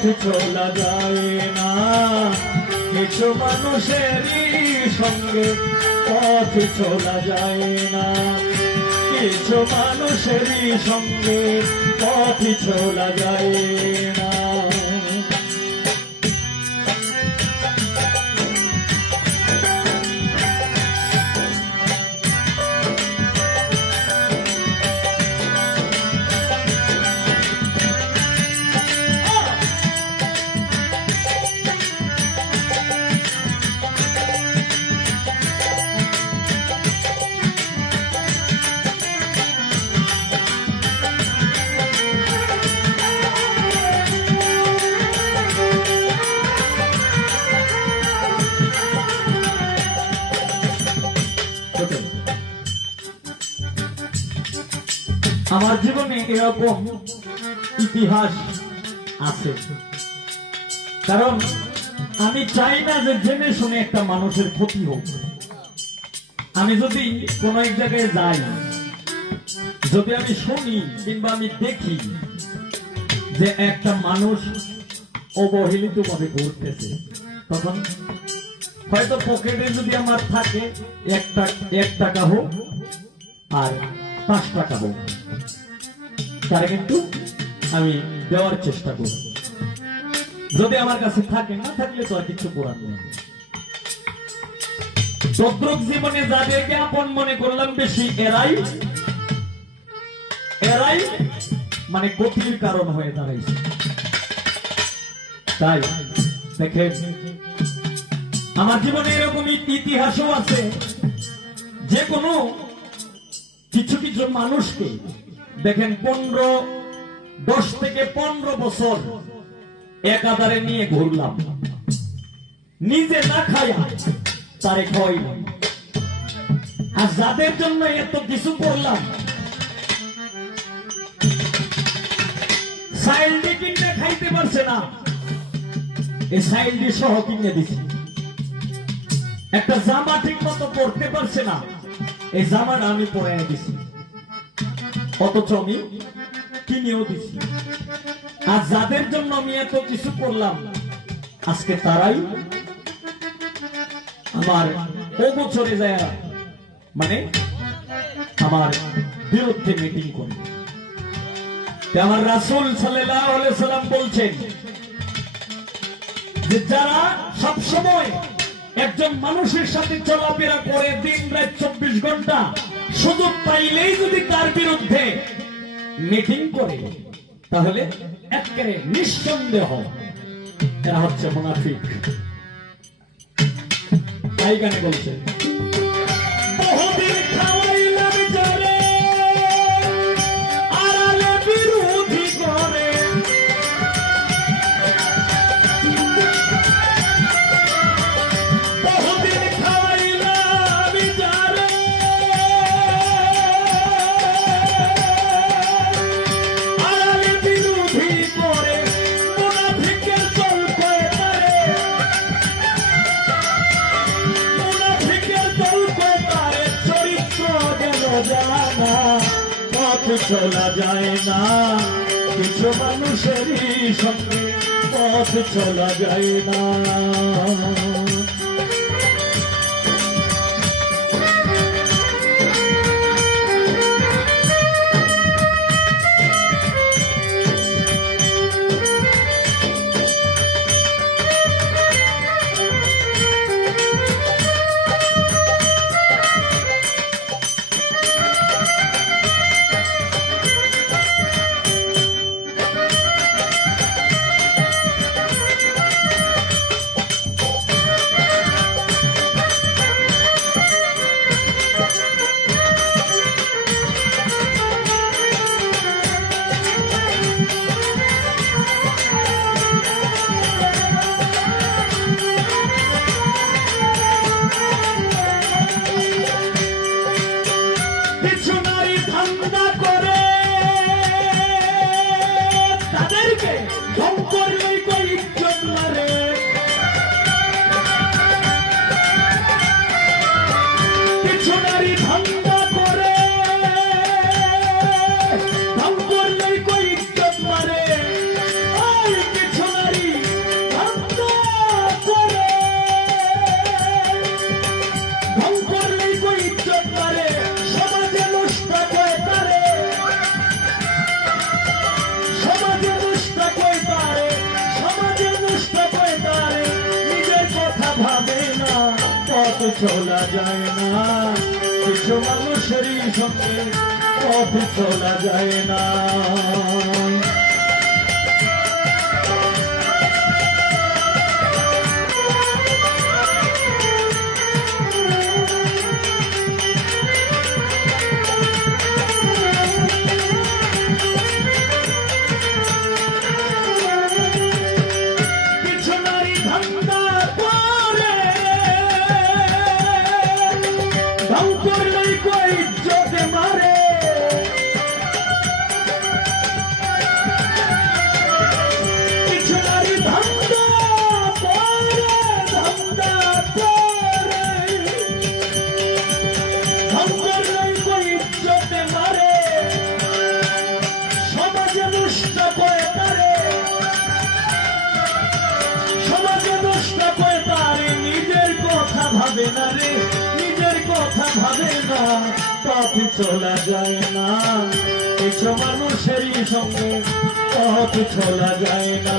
পথ চলা যায় না। কিছু মানুষেরই সঙ্গে পথ চলা যায় না। কিছু মানুষেরই সঙ্গে পথ চলা যায় না। আমার জীবনে এরকম ইতিহাস আছে। কারণ আমি চাই না যে জেনে শুনে একটা মানুষের ক্ষতি হোক। আমি যদি কোন এক জায়গায় যাই, যদি আমি শুনি কিংবা আমি দেখি যে একটা মানুষ অবহেলিত ভাবে ঘুরতেছে, তখন হয়তো পকেটে যদি আমার থাকে এক টাকা হোক আর পাঁচ টাকা হোক। তারা কিন্তু আমি দেওয়ার চেষ্টা করব। যদি আমার কাছে থাকে, না থাকলে তো আর কিছু করার নেই। তদ্রুপ জীবনে যাদেরকে আপন মনে করলাম বেশি, এরাই এরাই মানে গতির কারণ হয়ে দাঁড়াইছে। তাই দেখেন, আমার জীবনে এরকম ইতিহাসও আছে। যে কোনো কিছু কিছু মানুষকে দেখেন, পনেরো, দশ থেকে পনেরো বছর একাধারে নিয়ে ঘুরলাম। নিজে না খায়া তারে খাওয়াইলাম আর যাদের জন্য এত কিছু করলাম সাইলডি কিনে খাইতে পারছে না। এই সাইলডি সহ কিনে দিছি। একটা জামা ঠিক মতো পরতে পারছে না। এই জামাটা আমি পরে দিছি। অথচ আমি কিনেও দিছি। আর যাদের জন্য আমি এত কিছু করলাম, আজকে তারাই আমার ও বছরে যায় মানে আমার বিরুদ্ধে মিটিং করে। আমার রাসুল সাল্লাম বলছেন যে যারা সব সময় একজন মানুষের সাথে চলাফেরা করে দিন রাত চব্বিশ ঘণ্টা সুযোগ পাইলেই যদি তার বিরুদ্ধে মিটিং করে, তাহলে একেবারে নিঃসন্দেহ এরা হচ্ছে মোনাফিক। তাই বলছে পথ চলা যায় না। কিছু মানুষেরই সঙ্গে পথ চলা যায় না। কিছু চলা যায় না। কিছু মানুষেরই সঙ্গে পথ চলা যায় না। পথ চলা যায় না। কিছু মানুষেরই সঙ্গে পথ চলা যায় না।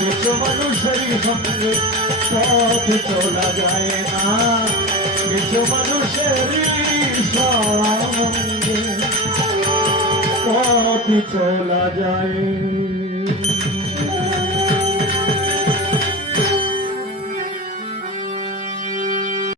কিছু মানুষেরই সঙ্গে পথ চলা যায় না। কিছু মানুষের সঙ্গে পথ চলা যায়